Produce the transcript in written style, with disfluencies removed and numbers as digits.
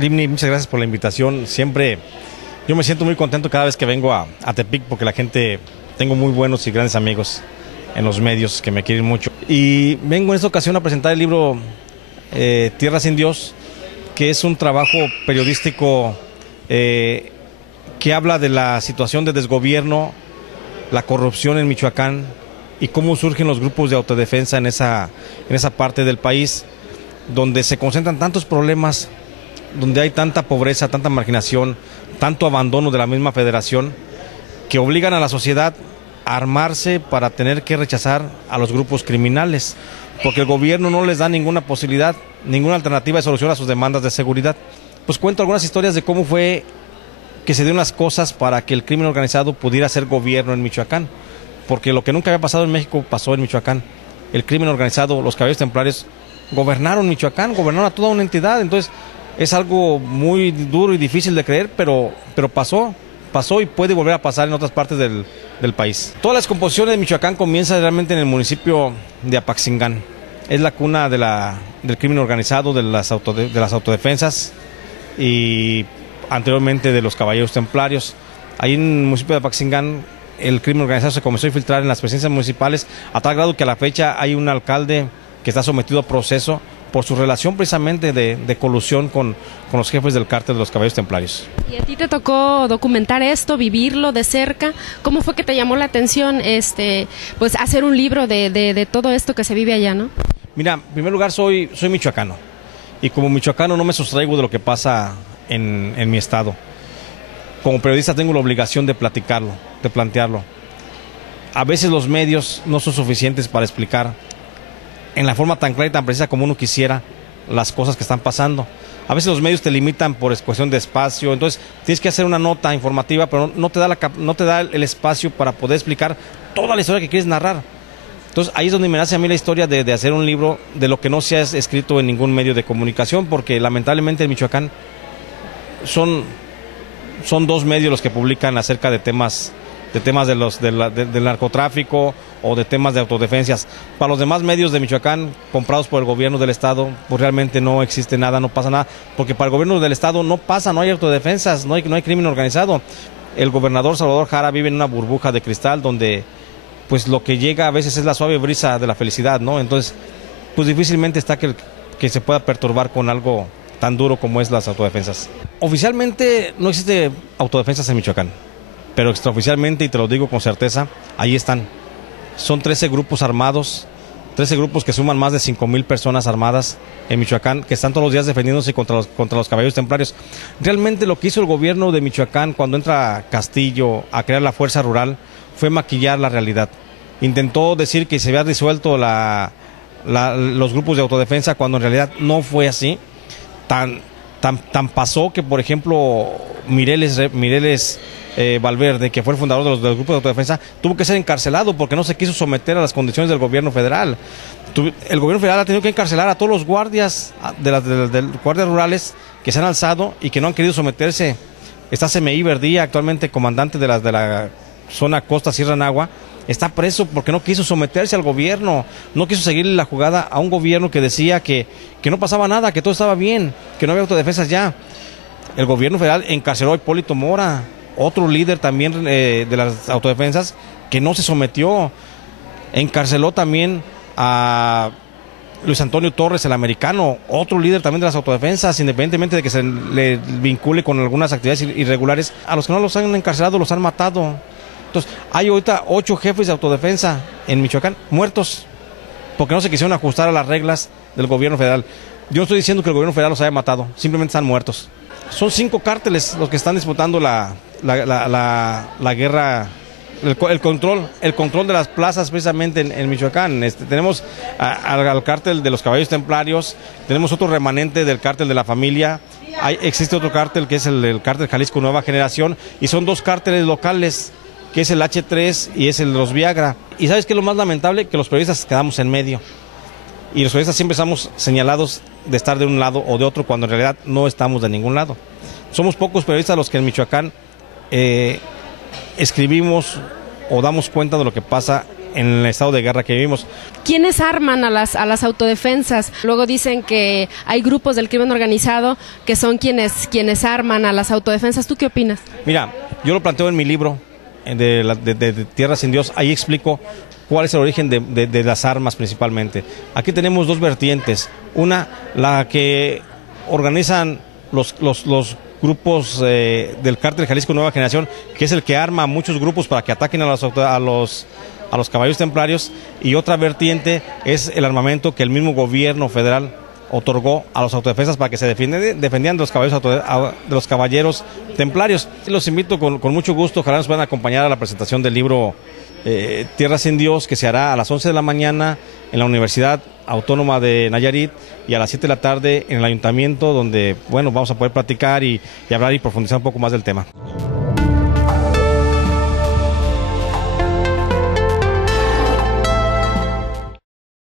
Limni, muchas gracias por la invitación. Siempre yo me siento muy contento cada vez que vengo a Tepic porque la gente, tengo muy buenos y grandes amigos en los medios que me quieren mucho. Y vengo en esta ocasión a presentar el libro Tierra sin Dios, que es un trabajo periodístico que habla de la situación de desgobierno, la corrupción en Michoacán y cómo surgen los grupos de autodefensa en esa parte del país, donde se concentran tantos problemas, donde hay tanta pobreza, tanta marginación, tanto abandono de la misma federación, que obligan a la sociedad a armarse para tener que rechazar a los grupos criminales, porque el gobierno no les da ninguna posibilidad, ninguna alternativa de solución a sus demandas de seguridad. Pues cuento algunas historias de cómo fue que se dieron las cosas para que el crimen organizado pudiera ser gobierno en Michoacán, porque lo que nunca había pasado en México pasó en Michoacán. El crimen organizado, los caballeros templarios, gobernaron Michoacán, gobernaron a toda una entidad. Entonces es algo muy duro y difícil de creer, pero pasó y puede volver a pasar en otras partes del país. Toda la descomposición de Michoacán comienza realmente en el municipio de Apaxingán. Es la cuna del crimen organizado, de las autodefensas y anteriormente de los caballeros templarios. Ahí en el municipio de Apaxingán el crimen organizado se comenzó a infiltrar en las presidencias municipales a tal grado que a la fecha hay un alcalde que está sometido a proceso por su relación precisamente de colusión con los jefes del cártel de los caballeros templarios. ¿Y a ti te tocó documentar esto, vivirlo de cerca? ¿Cómo fue que te llamó la atención pues hacer un libro de todo esto que se vive allá, no? Mira, en primer lugar soy michoacano, y como michoacano no me sustraigo de lo que pasa en mi estado. Como periodista tengo la obligación de platicarlo, de plantearlo. A veces los medios no son suficientes para explicar en la forma tan clara y tan precisa como uno quisiera las cosas que están pasando. A veces los medios te limitan por cuestión de espacio, entonces tienes que hacer una nota informativa, pero no te da el espacio para poder explicar toda la historia que quieres narrar. Entonces ahí es donde me nace a mí la historia de hacer un libro de lo que no se ha escrito en ningún medio de comunicación, porque lamentablemente en Michoacán son dos medios los que publican acerca de temas del narcotráfico o de temas de autodefensas. Para los demás medios de Michoacán comprados por el gobierno del estado, pues realmente no existe nada, no pasa nada, porque para el gobierno del estado no pasa, no hay autodefensas, no hay crimen organizado. El gobernador Salvador Jara vive en una burbuja de cristal donde pues lo que llega a veces es la suave brisa de la felicidad, ¿no? Entonces pues difícilmente está que se pueda perturbar con algo tan duro como es las autodefensas. Oficialmente no existe autodefensas en Michoacán, pero extraoficialmente, y te lo digo con certeza, ahí están. Son 13 grupos armados, 13 grupos que suman más de 5,000 personas armadas en Michoacán, que están todos los días defendiéndose contra los caballeros templarios. Realmente lo que hizo el gobierno de Michoacán cuando entra Castillo a crear la fuerza rural fue maquillar la realidad. Intentó decir que se había disuelto los grupos de autodefensa cuando en realidad no fue así. Tan pasó que, por ejemplo, Mireles Valverde, que fue el fundador de los grupos de autodefensa, tuvo que ser encarcelado porque no se quiso someter a las condiciones del gobierno federal. El gobierno federal ha tenido que encarcelar a todos los guardias de guardias rurales que se han alzado y que no han querido someterse. Está CMI Verdía, actualmente comandante de la zona Costa Sierra Nahua, está preso porque no quiso someterse al gobierno, no quiso seguirle la jugada a un gobierno que decía que no pasaba nada, que todo estaba bien, que no había autodefensas ya. El gobierno federal encarceló a Hipólito Mora, otro líder también de las autodefensas, que no se sometió. Encarceló también a Luis Antonio Torres, el americano, otro líder también de las autodefensas, independientemente de que se le vincule con algunas actividades irregulares. A los que no los han encarcelado los han matado. Entonces, hay ahorita 8 jefes de autodefensa en Michoacán muertos porque no se quisieron ajustar a las reglas del gobierno federal. Yo no estoy diciendo que el gobierno federal los haya matado, simplemente están muertos. Son 5 cárteles los que están disputando la guerra, el control de las plazas precisamente en Michoacán. Tenemos al cártel de los caballeros templarios, tenemos otro remanente del cártel de la familia, existe otro cártel que es el cártel Jalisco Nueva Generación, y son 2 cárteles locales, que es el H3 y es el de los Viagra. Y ¿sabes qué es lo más lamentable? Que los periodistas quedamos en medio. Y los periodistas siempre estamos señalados de estar de un lado o de otro, cuando en realidad no estamos de ningún lado. Somos pocos periodistas los que en Michoacán escribimos o damos cuenta de lo que pasa en el estado de guerra que vivimos. ¿Quiénes arman a las autodefensas? Luego dicen que hay grupos del crimen organizado que son quienes arman a las autodefensas. ¿Tú qué opinas? Mira, yo lo planteo en mi libro de Tierra sin Dios. Ahí explico cuál es el origen de las armas principalmente. Aquí tenemos dos vertientes. Una, la que organizan los grupos del Cártel Jalisco Nueva Generación, que es el que arma a muchos grupos para que ataquen a los caballeros templarios, y otra vertiente es el armamento que el mismo gobierno federal otorgó a los autodefensas para que se defendían de los caballeros templarios. Los invito con mucho gusto, ojalá nos puedan acompañar a la presentación del libro Tierra sin Dios, que se hará a las 11 de la mañana en la Universidad Autónoma de Nayarit y a las 7 de la tarde en el Ayuntamiento, donde vamos a poder platicar y hablar y profundizar un poco más del tema.